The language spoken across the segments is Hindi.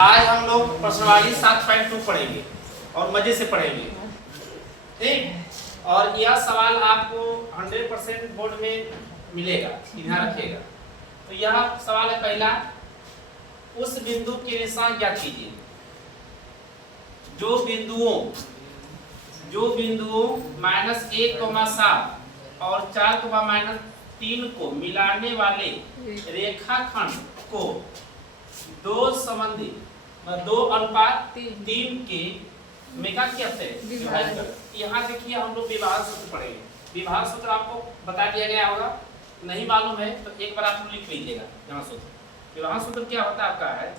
आज हम लोग प्रश्नावली 7.2 पढ़ेंगे और मजे से पढ़ेंगे, ठीक। और यह सवाल आपको 100% बोर्ड में मिलेगा, ध्यान रखिएगा। तो यह सवाल है पहला, उस बिंदु के निशान ज्ञात कीजिए। जो बिंदुओं -1, 7 और 4, -3 को मिलाने वाले रेखाखंड को 2:3 के मेगा कैसे विभाजित करें। यहाँ देखिए हम लोग विभाजन सूत्र पढ़ेंगे। विभाजन सूत्र आपको बता दिया गया होगा, नहीं मालूम है तो एक बार आप लिख लीजिएगा। यहाँ सूत्र विभाजन सूत्र क्या होता है आपका है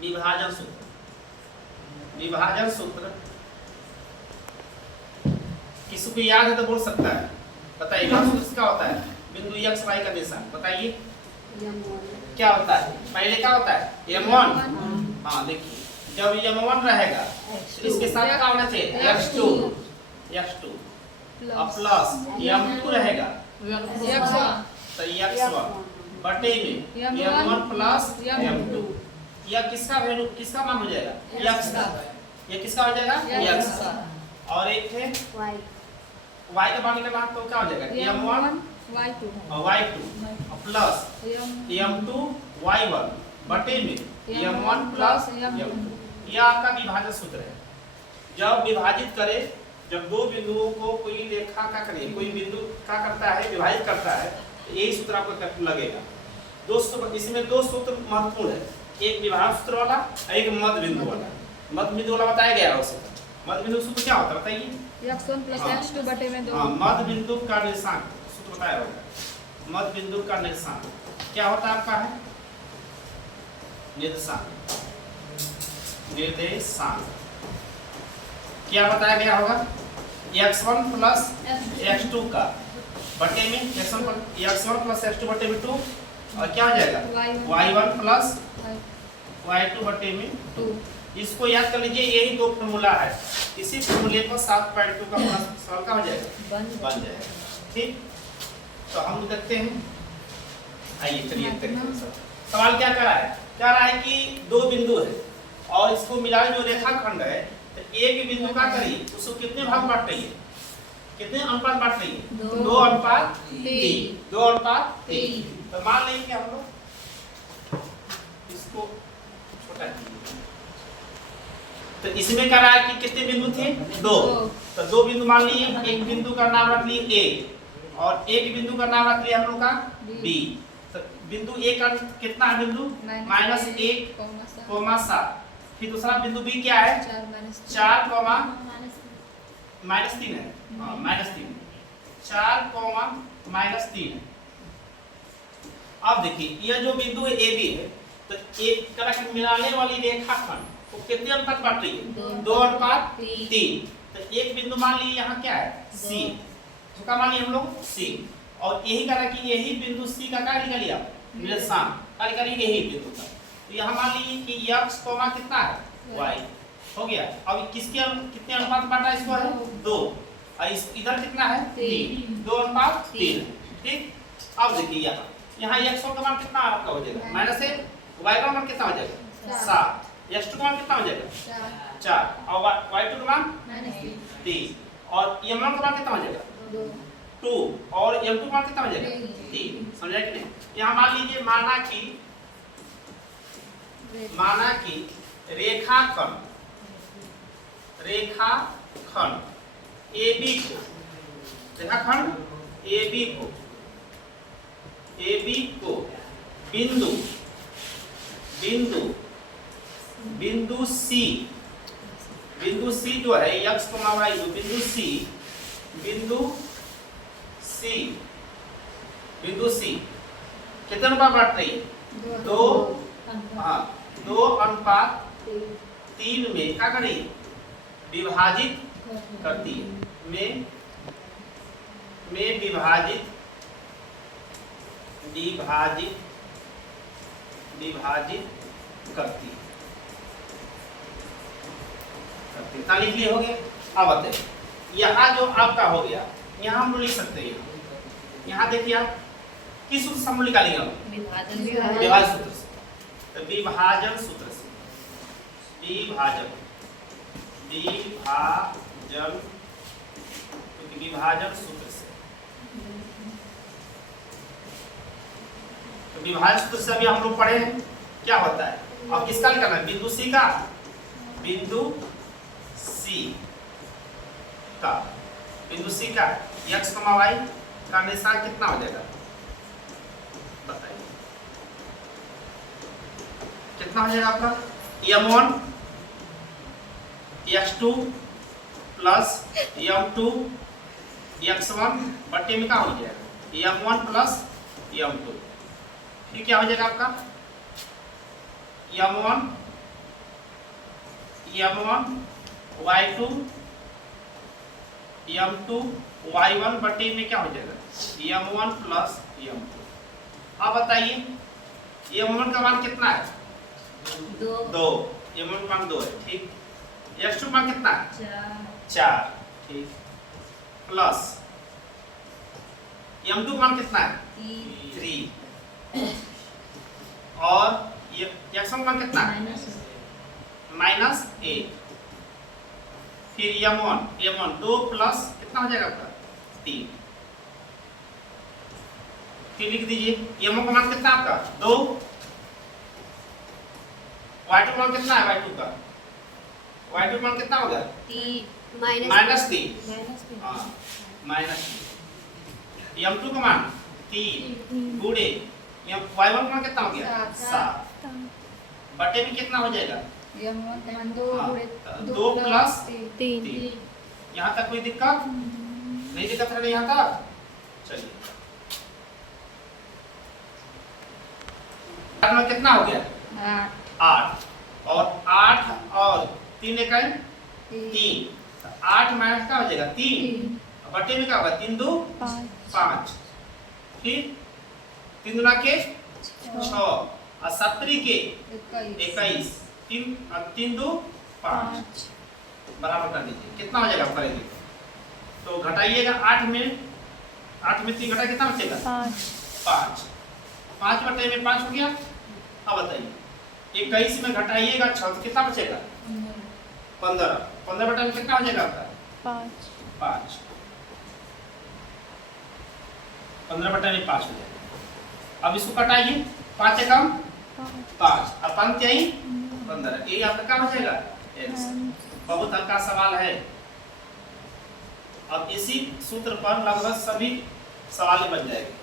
विभाजन सूत्र। विभाजन सूत्र किसी को याद है तो बोल सकता है, बताइए। विभाजन सूत्र क्या होता है? बिंदु x y का निशान बताइए क्या होता है। पहले क्या होता है m1। हाँ देखिए, जब m1 रहेगा तो इसके साथ क्या होना चाहिए x2 प्लस m2 रहेगा तो x1 बटे में m1 प्लस m2। यह किसका वैल्यू किसका मान हो जाएगा x का। ये किसका हो जाएगा x का। और एक है y का मान निकालना तो क्या हो जाएगा m1 y2 plus m2 y1 बटे में m1 प्लस m2। यह आपका विभाजन सूत्र है। जब विभाजित करे, जब दो बिंदुओं को कोई रेखा का करे, कोई बिंदु क्या करता है विभाजित करता है, तो यही सूत्र आपको लगेगा। इसमें दो सूत्र महत्वपूर्ण है, एक विभाजन सूत्र वाला और एक मध्य बिंदु वाला। मध्य बिंदु वाला बताया गया है उससे। मध्य बिंदु सूत्र क्या होता है बताइए। x1 प्लस x2 बटे में 2। हाँ, मध्य बिंदु का निशान सूत्र बताया होगा। मध्य बिंदु का निशान क्या होता है आपका है निर्देशांक क्या बताया गया होगा x1 प्लस x2 का बटे में x1 प्लस x2 बटे में 2 और क्या हो जाएगा y1 प्लस y2 बटे में 2। इसको याद कर लीजिए, यही दो फॉर्मूला है। इसी फॉर्मूले पर 7.2 का सवाल का हो जाएगा बन जाएगा, ठीक। तो हम देखते हैं, आइए चलिए सवाल क्या कर रहा है। कह रहा है कि दो बिंदु है और इसको मिलाए जो रेखाखंड है, तो एक बिंदु का करिए उसको कितने भाग बांट रही है, कितने अनुपात बांट रही है 2:3। 2:3। तो मान लेंगे हम लोग इसको छोटा कीजिए। तो इसमें कह रहा है कि कितने बिंदु थे 2। तो दो बिंदु मान लिए, एक बिंदु का नाम रख लिए A और एक बिंदु का नाम रख लिया हम लोग का B। तो बिंदु A का कितना है बिंदु -1,7। फिर दूसरा बिंदु B क्या है 4, -3 है। हाँ -3 4, -3। अब देखिए यह जो बिंदु है AB है, तो एक तरह की मिलाने वाली रेखाखंड वो कितने अनुपात बांट रही है 2:3। तो एक बिंदु मान लीजिए यहाँ क्या है C, उसका मान लिया हम लोग C। और यही करा कि यही बिंदु C का क्या निकाल लिया निर्देशांक क्या निकाल लिया यही बिंदु का। तो यहाँ मान लीजिए कि x कितना है y हो गया। अब किसके कितने अनुपात बांटा इसको है 2 और इधर कितना है 3। 2:3, ठीक। अब देखिए यहाँ x का मान कितना आपका हो जाएगा -1, y का मान कितना हो जाएगा 7, x2 का मान कितना हो जाएगा 4 और y2 का मान 3 और m1 का मान कितना हो जाएगा 2 और m2 का मान कितना हो जाएगा 3। समझा कि नहीं। यहाँ मान लीजिए माना कि रेखाखंड AB को बिंदु C जो है x, y जो बिंदु C कितने अनुपात बांट रही है 2:3 में क्या करी विभाजित करती है में विभाजित करती है। लिख लिए हो गए। अब बताइए यहाँ जो आपका हो गया, यहाँ हम लिख सकते हैं। यहाँ देखिए आप किस सूत्र से हम निकालेंगे विभाजन सूत्र से। तो विभाजन सूत्र से विभाजन विभाजन सूत्र से। तो विभाजन सूत्र से अभी हम लोग पढ़े हैं क्या होता है। अब किसका निकालना है, बिंदु सी का, बिंदु सी का, बिंदु सी का x, y का निशान कितना हो जाएगा बताइए, कितना हो जाएगा आपका m1 x2 plus m2 x1 बटे में क्या हो जाएगा m1 प्लस m2, फिर क्या हो जाएगा आपका m1 y2 m2 y1 बटे में क्या हो जाएगा m1 प्लस m2। अब बताइए m1 का मान कितना है, 2, m1 का मान 2 है, ठीक। x2 मान कितना है, 4, ठीक, प्लस m2 मान कितना है, 3, और x1 मान कितना है, -8, फिर m1 2 प्लस कितना हो जाएगा आपका 3, फिर लिख दीजिए m1 का मान कितना आपका 2, y2 मान कितना है, y2 का y2 मान कितना होगा -3, हाँ -3, m2 का मान 3 गुणे y1 का मान कितना हो गया 7 बटे में कितना हो जाएगा 2 प्लस 3। यहाँ तक कोई दिक्कत नहीं, दिक्कत है यहाँ तक, चलिए में कितना हो गया 8, और 8 और 3 इकाई 3, 8 माइनस क्या हो जाएगा 3 बटे में क्या होगा 3 2 5, फिर 3 दूना के 6 और 7 के 21, 3 2 5 बराबर कर दीजिए, कितना हो जाएगा करेंगे तो घटाइएगा 8 में 3 घटा कितना बचेगा 5 बटे में 5 हो गया। अब बताइए 21 में घटाइएगा 6 तो कितना बचेगा 15 बटे में कितना हो जाएगा आपका 5, 15 बटे में 5 हो जाएगा। अब इसको कटाइए 5 से कम 5 और 5 क्या ही 15, ये आपका क्या हो जाएगा बहुत हल्का सवाल है। अब इसी सूत्र पर लगभग सभी सवाल बन जाएंगे।